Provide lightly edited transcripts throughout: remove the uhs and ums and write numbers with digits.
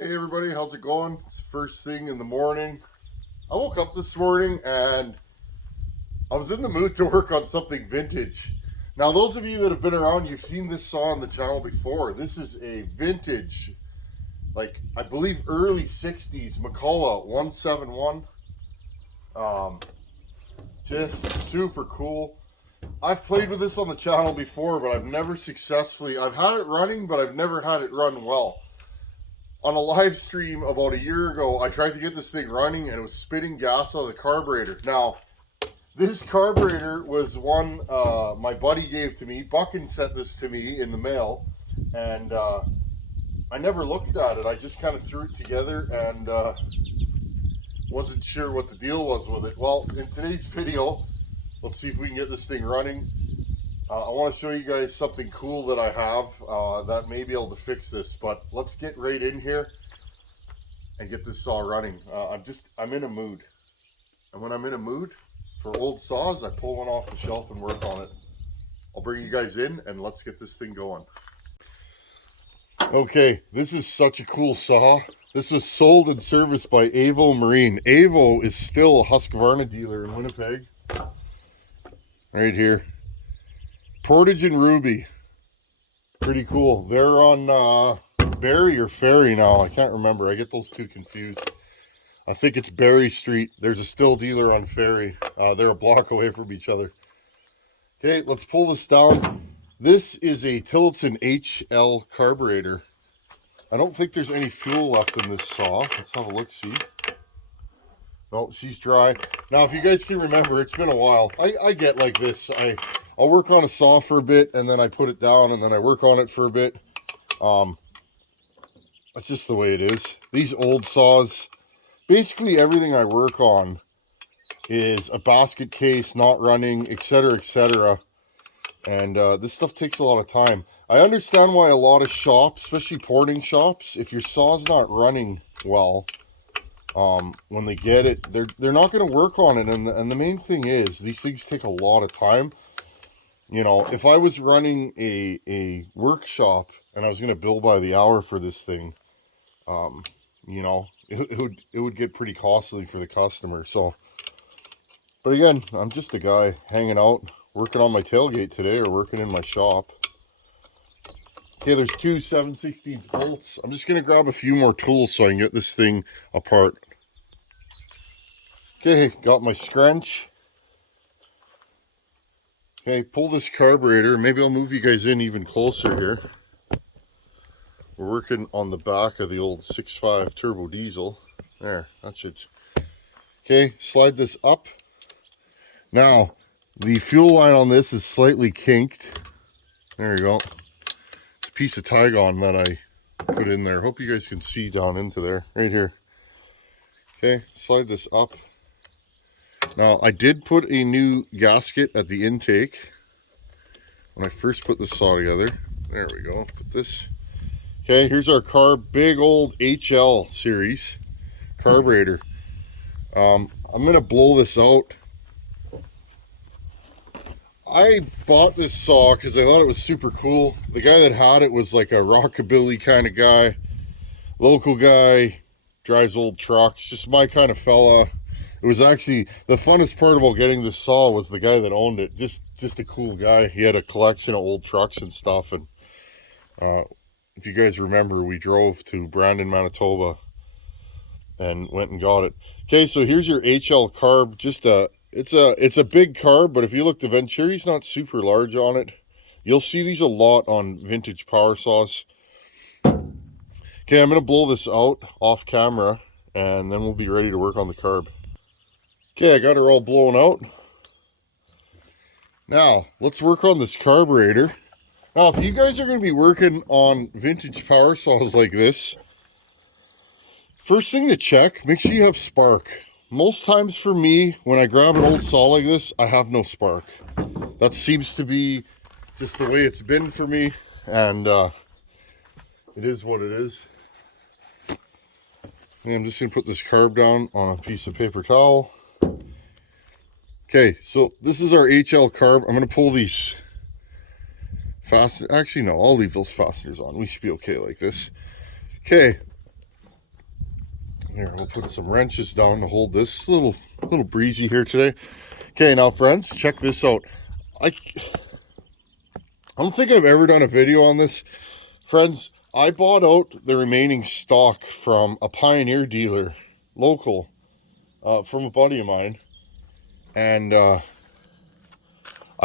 Hey everybody, how's it going? It's first thing in the morning. I woke up this morning and I was in the mood to work on something vintage. Now, those of you that have been around, you've seen this saw on the channel before. This is a vintage, like I believe early 60s Mcculloch 171. Um, just super cool. I've played with this on the channel before, but I've never successfully, I've had it running, but I've never had it run well. On a live stream about a year ago, I tried to get this thing running and it was spitting gas out of the carburetor. Now, this carburetor was one my buddy gave to me. Buckin sent this to me in the mail, and I never looked at it. I just kind of threw it together and wasn't sure what the deal was with it. Well, in today's video, let's see if we can get this thing running. I want to show you guys something cool that I have that may be able to fix this, but let's get right in here and get this saw running. I'm in a mood. And when I'm in a mood for old saws, I pull one off the shelf and work on it. I'll bring you guys in and let's get this thing going. Okay, this is such a cool saw. This was sold and serviced by Avo Marine. Avo is still a Husqvarna dealer in Winnipeg. Right here. Portage and Ruby. Pretty cool. They're on Barrie or Ferry now. I can't remember. I get those two confused. I think it's Barrie Street. There's a still dealer on Ferry. They're a block away from each other. Okay, let's pull this down. This is a Tillotson HL carburetor. I don't think there's any fuel left in this saw. Let's have a look-see. No, she's dry. Now, if you guys can remember, it's been a while. I get like this. I'll work on a saw for a bit, and then I put it down, and then I work on it for a bit. That's just the way it is. These old saws, basically everything I work on is a basket case, not running, etc., etc. And this stuff takes a lot of time. I understand why a lot of shops, especially porting shops, if your saw's not running well, when they get it, they're not going to work on it. And the main thing is, these things take a lot of time. You know, if I was running a workshop and I was going to bill by the hour for this thing, you know, it would get pretty costly for the customer. So, but again, I'm just a guy hanging out, working on my tailgate today or working in my shop. Okay, there's two 7/16 bolts. I'm just going to grab a few more tools so I can get this thing apart. Okay, got my scrunch. Okay, pull this carburetor. Maybe I'll move you guys in even closer here. We're working on the back of the old 6.5 turbo diesel. There, that should. Okay, slide this up. Now, the fuel line on this is slightly kinked. There you go. It's a piece of Tygon that I put in there. Hope you guys can see down into there, right here. Okay, slide this up. Now, I did put a new gasket at the intake when I first put this saw together. There we go. Put this. Okay, here's our big old HL series carburetor. I'm going to blow this out. I bought this saw because I thought it was super cool. The guy that had it was like a rockabilly kind of guy, local guy, drives old trucks, just my kind of fella. It was actually, the funnest part about getting this saw was the guy that owned it. Just a cool guy. He had a collection of old trucks and stuff. And if you guys remember, we drove to Brandon, Manitoba and went and got it. Okay, so here's your HL carb. It's a big carb, but if you look, the Venturi's not super large on it. You'll see these a lot on vintage power saws. Okay, I'm going to blow this out off camera, and then we'll be ready to work on the carb. Okay, I got her all blown out. Now, let's work on this carburetor. Now, if you guys are going to be working on vintage power saws like this, first thing to check, make sure you have spark. Most times for me, when I grab an old saw like this, I have no spark. That seems to be just the way it's been for me, and it is what it is. And I'm just going to put this carb down on a piece of paper towel. Okay, so this is our HL carb. I'm going to pull these fasteners. Actually, no, I'll leave those fasteners on. We should be okay like this. Okay, Here, we'll put some wrenches down to hold this. Little breezy here today. Okay, now friends, check this out. I don't think I've ever done a video on this. Friends, I bought out the remaining stock from a Pioneer dealer, local, from a buddy of mine. And I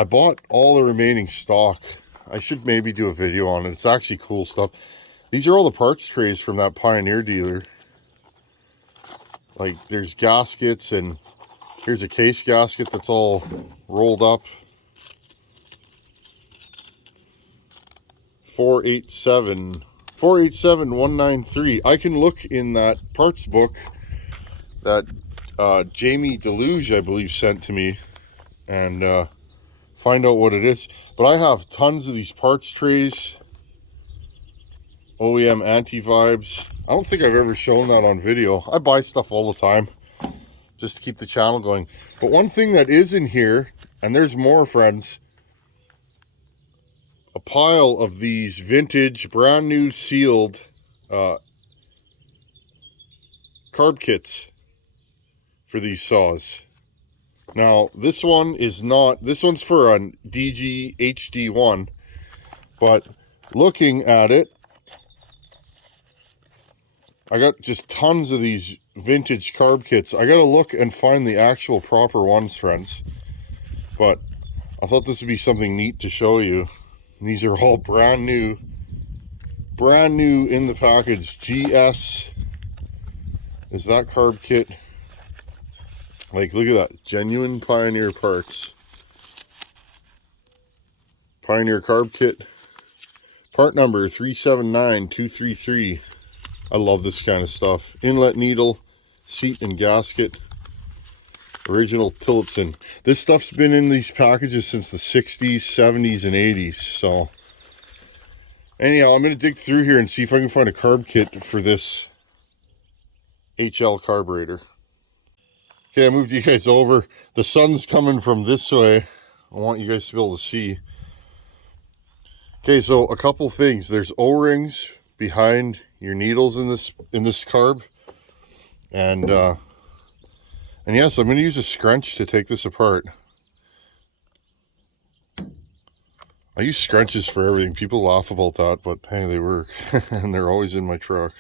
bought all the remaining stock. I should maybe do a video on it. It's actually cool stuff. These are all the parts trays from that Pioneer dealer. Like, there's gaskets, and here's a case gasket that's all rolled up. 487-193. I can look in that parts book that Jamie Deluge, I believe, sent to me, and find out what it is. But I have tons of these parts trays. OEM anti-vibes. I don't think I've ever shown that on video. I buy stuff all the time just to keep the channel going. But one thing that is in here, and there's more, friends, a pile of these vintage, brand new sealed carb kits for these saws. Now, this one is not, this one's for a DG HD1, but looking at it, I got just tons of these vintage carb kits. I gotta look and find the actual proper ones, friends. But I thought this would be something neat to show you. And these are all brand new in the package. GS is that carb kit. Like, look at that, genuine Pioneer parts. Pioneer carb kit, part number 379233. I love this kind of stuff. Inlet needle, seat and gasket, original Tillotson. This stuff's been in these packages since the 60s, 70s, and 80s. So anyhow, I'm going to dig through here and see if I can find a carb kit for this HL carburetor. Okay, I moved you guys over. The sun's coming from this way. I want you guys to be able to see. Okay, so a couple things. There's O-rings behind your needles in this carb, and yes, I'm going to use a scrunch to take this apart. I use scrunches for everything. People laugh about that, but hey, they work. And they're always in my truck.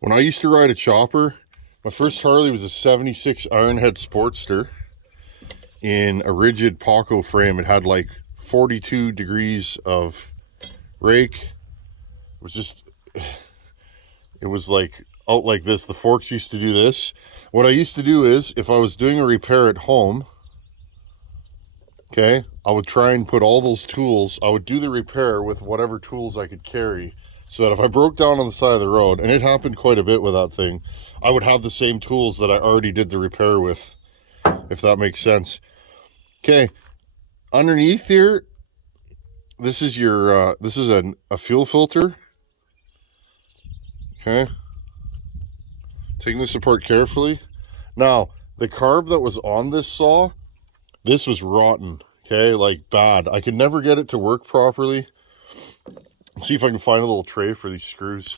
When I used to ride a chopper, my first Harley was a 76 Ironhead Sportster in a rigid Paco frame. It had like 42 degrees of rake. It was just, it was like out like this. The forks used to do this. What I used to do is, if I was doing a repair at home, okay, I would try and put all those tools, I would do the repair with whatever tools I could carry, so that if I broke down on the side of the road, and it happened quite a bit with that thing, I would have the same tools that I already did the repair with, if that makes sense. Okay, underneath here, this is your, this is a fuel filter. Okay, taking this apart carefully. Now, the carb that was on this saw, this was rotten, okay, like bad. I could never get it to work properly. Let's see if I can find a little tray for these screws.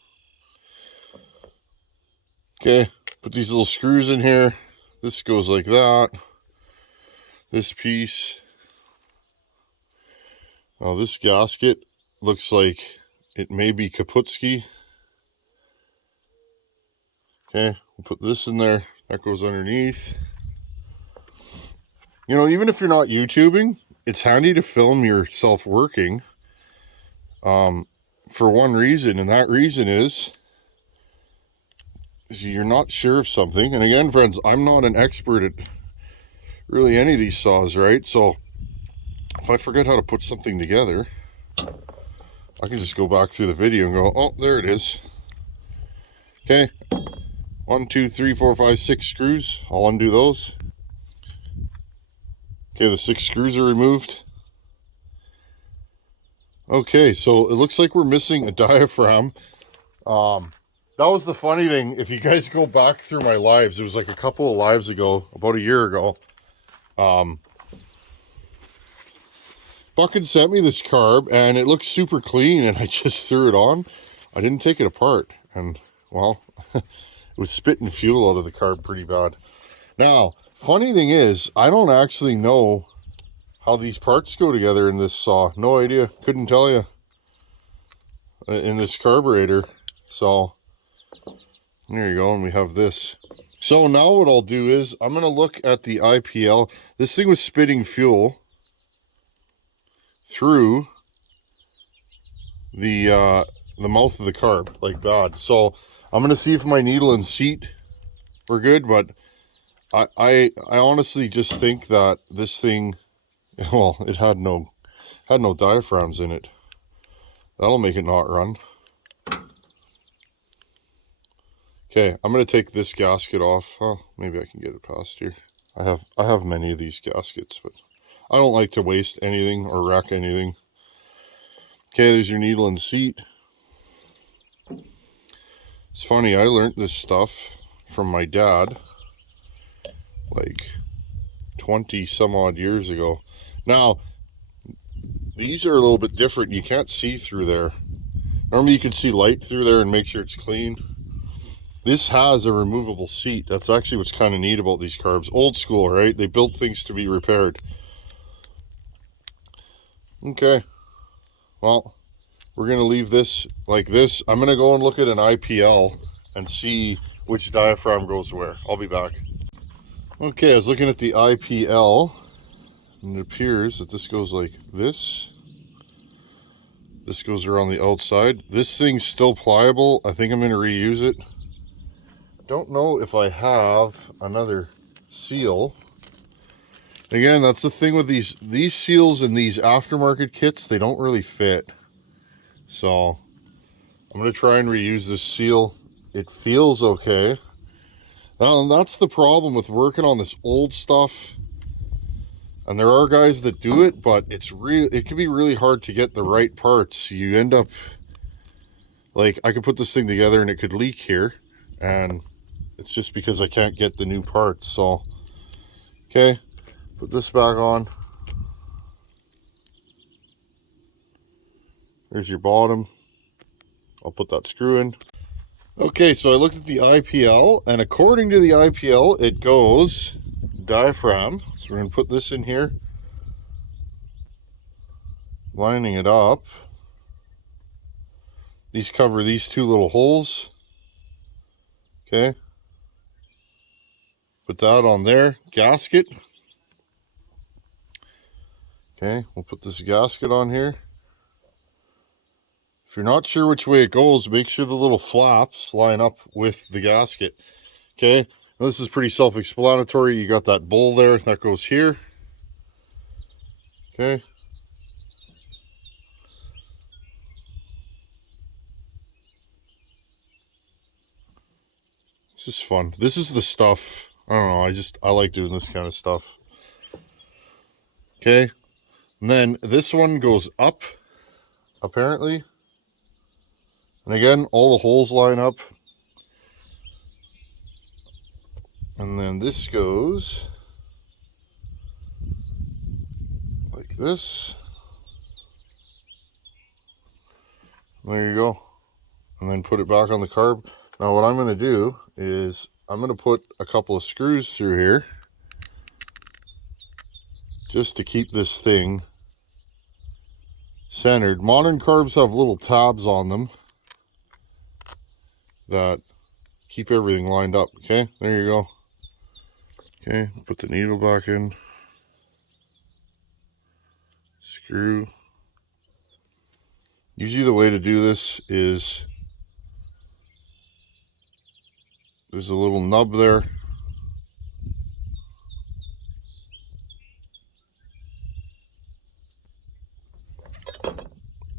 Okay, put these little screws in here. This goes like that. This piece. Now, this gasket looks like it may be Kaputski. Okay, we'll put this in there. That goes underneath. You know, even if you're not YouTubing, it's handy to film yourself working for one reason, and that reason is you're not sure of something. And again, friends, I'm not an expert at really any of these saws, right? So if I forget how to put something together, I can just go back through the video and go, oh, there it is. Okay. 1, 2, 3, 4, 5, 6 screws. I'll undo those. Okay, the 6 screws are removed. Okay, so it looks like we're missing a diaphragm. That was the funny thing. If you guys go back through my lives, it was like a couple of lives ago, about a year ago. Bucket sent me this carb, and it looks super clean, and I just threw it on. I didn't take it apart, and well, It was spitting fuel out of the carb pretty bad. Now, funny thing is, I don't actually know how these parts go together in this saw. No idea. Couldn't tell you. In this carburetor. So, there you go. And we have this. So now what I'll do is, I'm going to look at the IPL. This thing was spitting fuel through the mouth of the carb, like bad. So, I'm going to see if my needle and seat were good, but I honestly just think that this thing, well, it had no diaphragms in it. That'll make it not run. Okay, I'm gonna take this gasket off. Oh, maybe I can get it past here. I have many of these gaskets, but I don't like to waste anything or wreck anything. Okay, there's your needle and seat. It's funny, I learned this stuff from my dad like 20 some odd years ago. Now, these are a little bit different. You can't see through there. Normally you can see light through there and make sure it's clean. This has a removable seat. That's actually what's kind of neat about these carbs. Old school, right? They built things to be repaired. Okay. Well, we're going to leave this like this. I'm going to go and look at an IPL and see which diaphragm goes where. I'll be back. Okay, I was looking at the IPL, and it appears that this goes like this. This goes around the outside. This thing's still pliable. I think I'm going to reuse it. Don't know if I have another seal. Again, that's the thing with these seals and these aftermarket kits, they don't really fit. So I'm going to try and reuse this seal. It feels okay. Now, that's the problem with working on this old stuff. And there are guys that do it, but it can be really hard to get the right parts. You end up, like, I could put this thing together and it could leak here. And it's just because I can't get the new parts. So, okay, put this back on. There's your bottom. I'll put that screw in. Okay, so I looked at the IPL, and according to the IPL, it goes diaphragm. So we're going to put this in here, lining it up. These cover these two little holes. Okay. Put that on there. Gasket. Okay, we'll put this gasket on here. If you're not sure which way it goes, make sure the little flaps line up with the gasket. Okay, now this is pretty self-explanatory. You got that bowl there, that goes here. Okay. This is fun. This is the stuff. I don't know, I like doing this kind of stuff. Okay, and then this one goes up, apparently. And again, all the holes line up. And then this goes like this. There you go. And then put it back on the carb. Now what I'm going to do is I'm going to put a couple of screws through here just to keep this thing centered. Modern carbs have little tabs on them that keep everything lined up. Okay, there you go. Okay, put the needle back in. Screw. Usually the way to do this is there's a little nub there.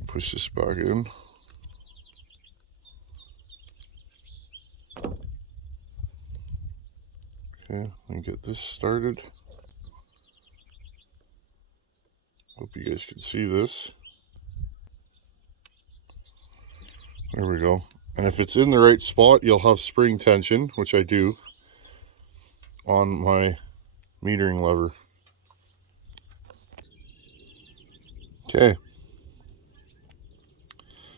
Push this back in. Okay, let me get this started. Hope you guys can see this. There we go. And if it's in the right spot, you'll have spring tension, which I do, on my metering lever. Okay.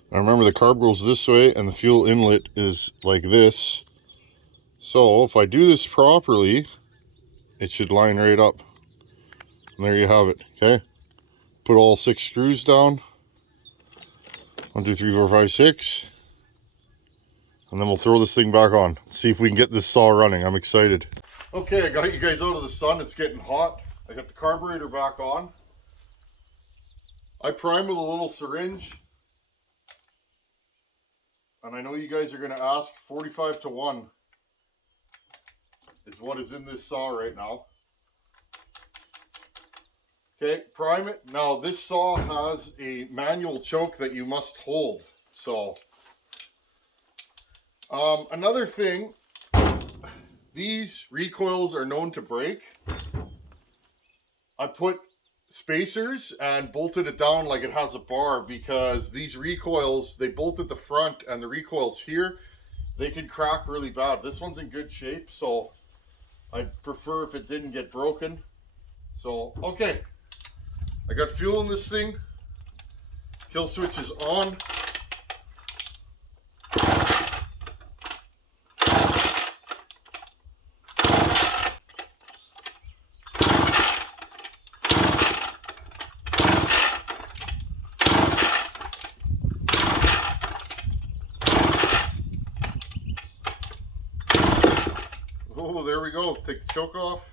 Now remember, the carb goes this way and the fuel inlet is like this. So if I do this properly, it should line right up. And there you have it, okay? Put all 6 screws down. 1, 2, 3, 4, 5, 6. And then we'll throw this thing back on. See if we can get this saw running. I'm excited. Okay, I got you guys out of the sun. It's getting hot. I got the carburetor back on. I prime with a little syringe. And I know you guys are going to ask, 45 to 1 is what is in this saw right now. Okay, prime it. Now this saw has a manual choke that you must hold. So, another thing, these recoils are known to break. I put spacers and bolted it down like it has a bar because these recoils, they bolt at the front and the recoils here, they can crack really bad. This one's in good shape, so I'd prefer if it didn't get broken. So, okay. I got fuel in this thing. Kill switch is on. Oh, there we go. Take the choke off.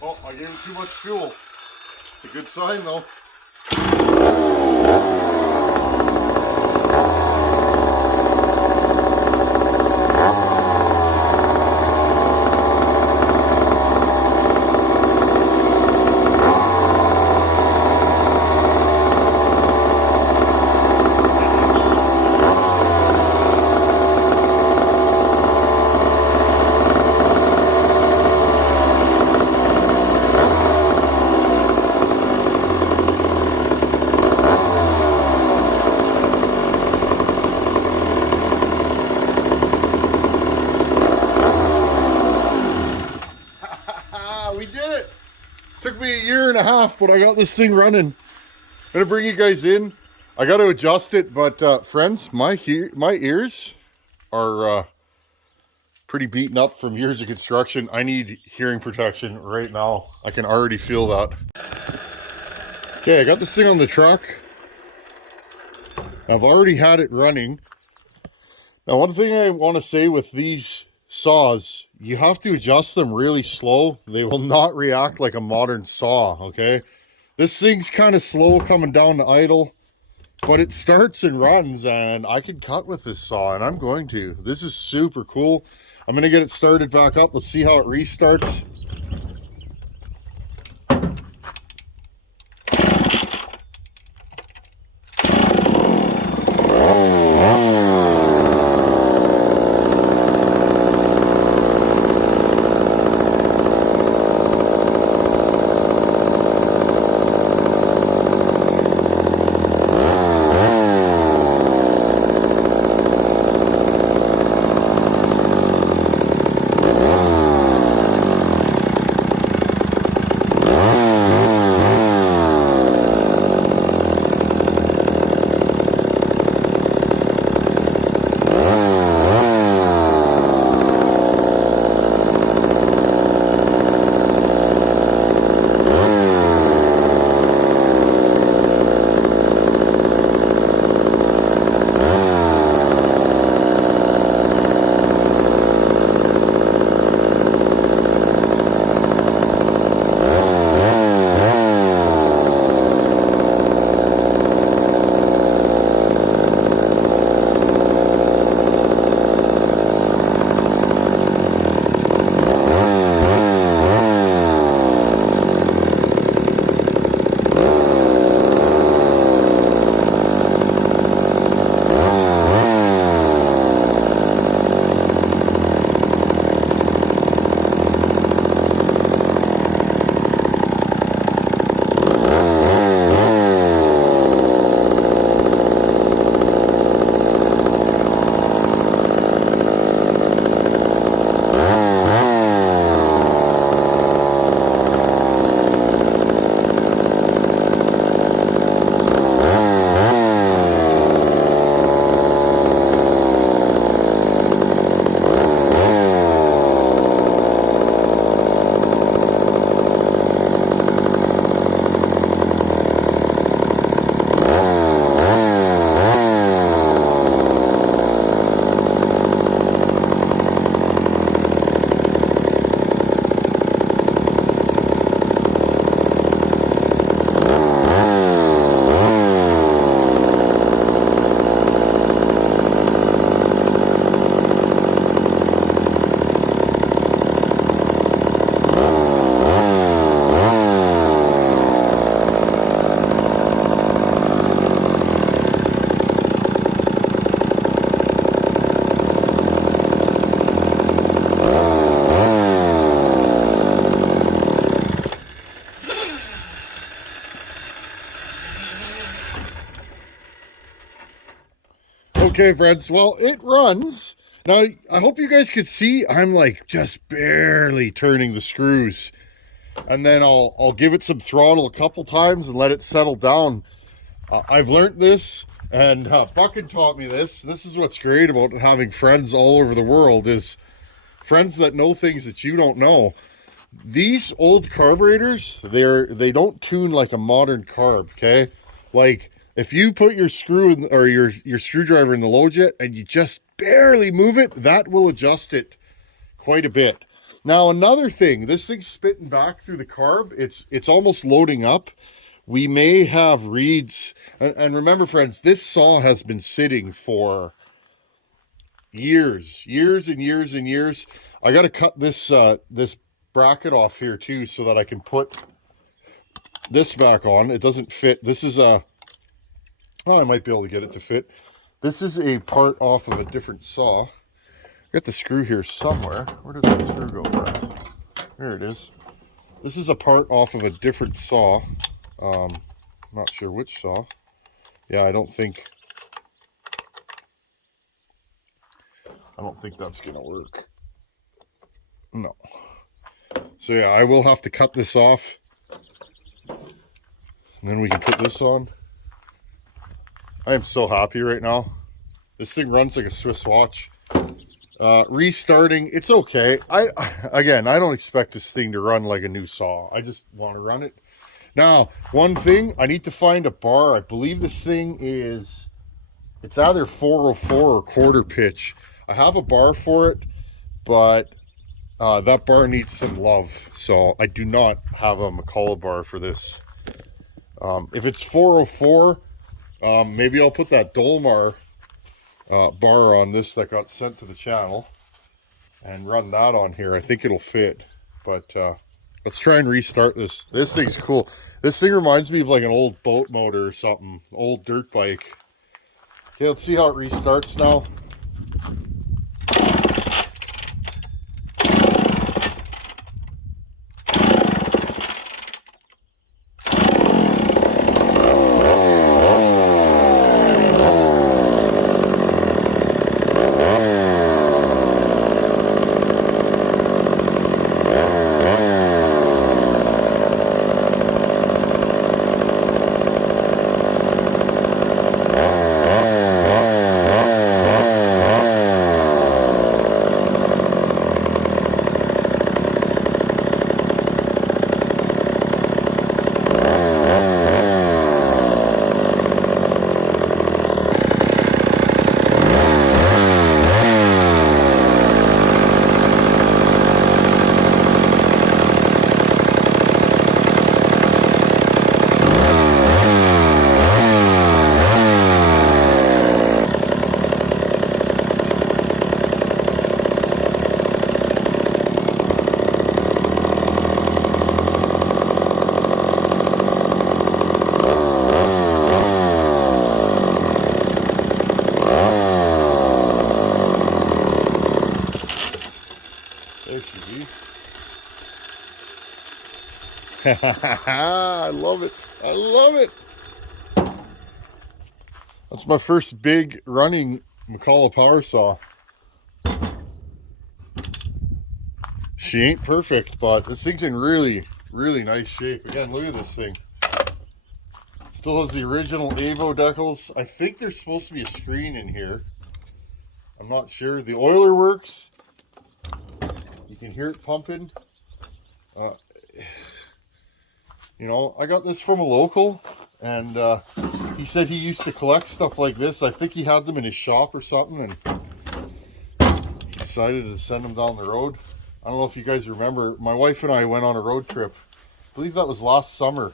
Oh, I gave it too much fuel. It's a good sign though. We did it. Took me 1.5 years, but I got this thing running. I'm gonna bring you guys in. I got to adjust it, but friends, my ears are pretty beaten up from years of construction. I need hearing protection right now. I can already feel that. Okay, I got this thing on the truck. I've already had it running. Now, one thing I want to say with these saws, you have to adjust them really slow. They will not react like a modern saw, okay? This thing's kind of slow coming down to idle, but it starts and runs, and I can cut with this saw, and I'm going to. This is super cool. I'm going to get it started back up. Let's see how it restarts. Okay, friends, well, it runs. Now, I hope you guys could see I'm like just barely turning the screws. And then I'll give it some throttle a couple times and let it settle down. I've learned this, and Bucket taught me this. This is what's great about having friends all over the world, is friends that know things that you don't know. These old carburetors, they don't tune like a modern carb, okay? Like if you put your screw in, or your screwdriver in the low jet and you just barely move it, that will adjust it quite a bit. Now another thing, this thing's spitting back through the carb. It's almost loading up. We may have reeds, and remember friends, this saw has been sitting for years and years. I got to cut this this bracket off here too, so that I can put this back on. It doesn't fit. This is a, oh, I might be able to get it to fit. This is a part off of a different saw. Got the screw here somewhere. Where did that screw go, friend? There it is. This is a part off of a different saw. Not sure which saw. Yeah, I don't think that's gonna work. No. So yeah, I will have to cut this off, and then we can put this on. I am so happy right now. This thing runs like a Swiss watch. Restarting, it's okay. I don't expect this thing to run like a new saw. I just want to run it. Now, one thing, I need to find a bar. I believe this thing is, it's either 404 or quarter pitch. I have a bar for it, but that bar needs some love, so I do not have a Mcculloch bar for this. If it's 404, maybe I'll put that Dolmar bar on this that got sent to the channel and run that on here. I think it'll fit, but let's try and restart this. This thing's cool. This thing reminds me of like an old boat motor or something, old dirt bike. Okay, let's see how it restarts now. I love it. I love it. That's my first big running Mcculloch power saw. She ain't perfect, but this thing's in really nice shape. Again, look at this thing. Still has the original Avo decals. I think there's supposed to be a screen in here. I'm not sure. The oiler works. You can hear it pumping. You know, I got this from a local, and he said he used to collect stuff like this. I think he had them in his shop or something, and he decided to send them down the road. I don't know if you guys remember, my wife and I went on a road trip. I believe that was last summer.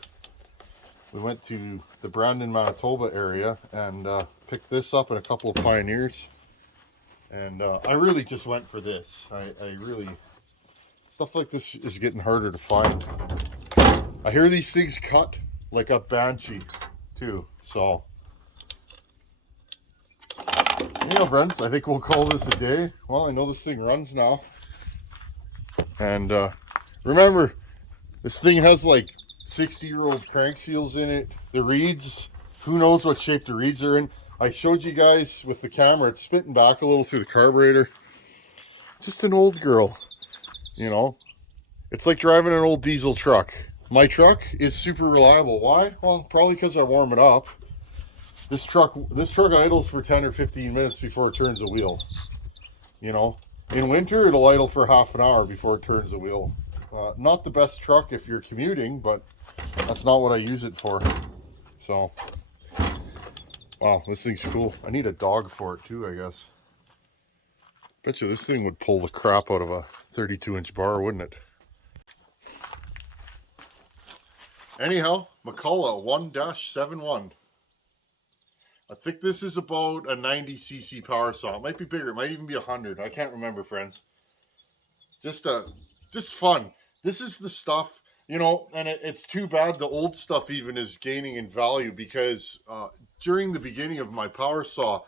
We went to the Brandon, Manitoba area and picked this up and a couple of Pioneers. And I really just went for this. I really, stuff like this is getting harder to find. I hear these things cut like a Banshee too, so. Yeah, friends, I think we'll call this a day. Well, I know this thing runs now. And remember, this thing has like 60-year-old crank seals in it. The reeds, who knows what shape the reeds are in. I showed you guys with the camera, it's spitting back a little through the carburetor. It's just an old girl, you know. It's like driving an old diesel truck. My truck is super reliable. Why? Well, probably because I warm it up. This truck idles for 10 or 15 minutes before it turns a wheel. You know, in winter it'll idle for half an hour before it turns a wheel. Not the best truck if you're commuting, but that's not what I use it for. So, wow, this thing's cool. I need a dog for it too, I guess. Bet you this thing would pull the crap out of a 32-inch bar, wouldn't it? Anyhow, Mcculloch 1-71. I think this is about a 90cc power saw. It might be bigger. It might even be 100. I can't remember, friends. Just fun. This is the stuff, you know, and it's too bad the old stuff even is gaining in value because during the beginning of my power saw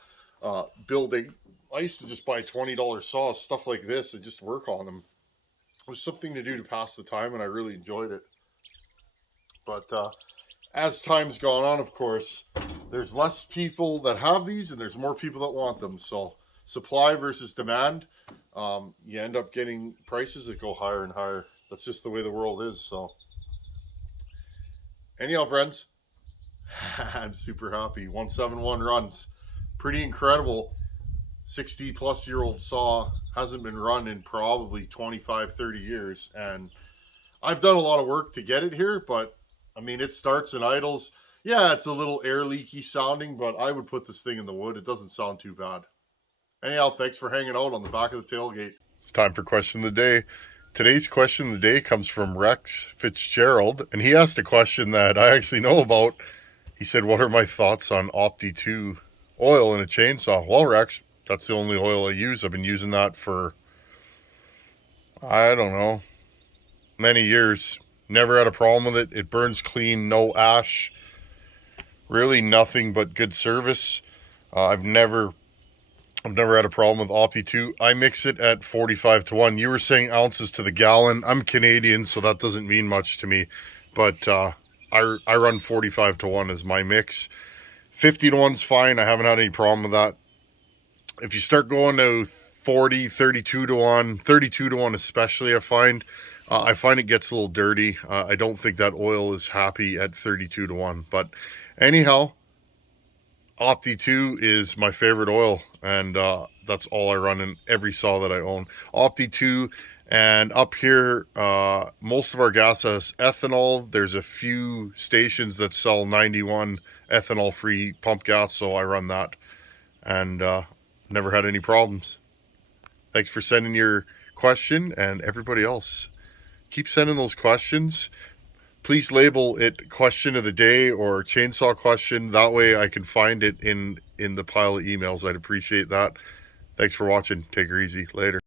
building, I used to just buy $20 saws, stuff like this, and just work on them. It was something to do to pass the time, and I really enjoyed it. But as time's gone on, of course, there's less people that have these and there's more people that want them. So supply versus demand, you end up getting prices that go higher and higher. That's just the way the world is. So anyhow, friends, I'm super happy. 171 runs. Pretty incredible. 60-plus-year-old saw hasn't been run in probably 25, 30 years. And I've done a lot of work to get it here, but I mean, it starts and idles. Yeah, it's a little air leaky sounding, but I would put this thing in the wood. It doesn't sound too bad. Anyhow, thanks for hanging out on the back of the tailgate. It's time for question of the day. Today's question of the day comes from Rex Fitzgerald, and he asked a question that I actually know about. He said, what are my thoughts on Opti 2 oil in a chainsaw? Well, Rex, that's the only oil I use. I've been using that for, I don't know, many years. Never had a problem with it. It burns clean, no ash. Really nothing but good service. I've never had a problem with Opti 2. I mix it at 45-1. You were saying ounces to the gallon. I'm Canadian, so that doesn't mean much to me. But I run 45-1 as my mix. 50-1's fine. I haven't had any problem with that. If you start going to 40, 32-1, 32-1 especially, I find it gets a little dirty. I don't think that oil is happy at 32-1. But anyhow, Opti 2 is my favorite oil, and that's all I run in every saw that I own. Opti 2, and up here, most of our gas has ethanol. There's a few stations that sell 91 ethanol-free pump gas, so I run that, and never had any problems. Thanks for sending your question, and everybody else, keep sending those questions. Please label it question of the day or chainsaw question. That way I can find it in the pile of emails. I'd appreciate that. Thanks for watching. Take her easy. Later.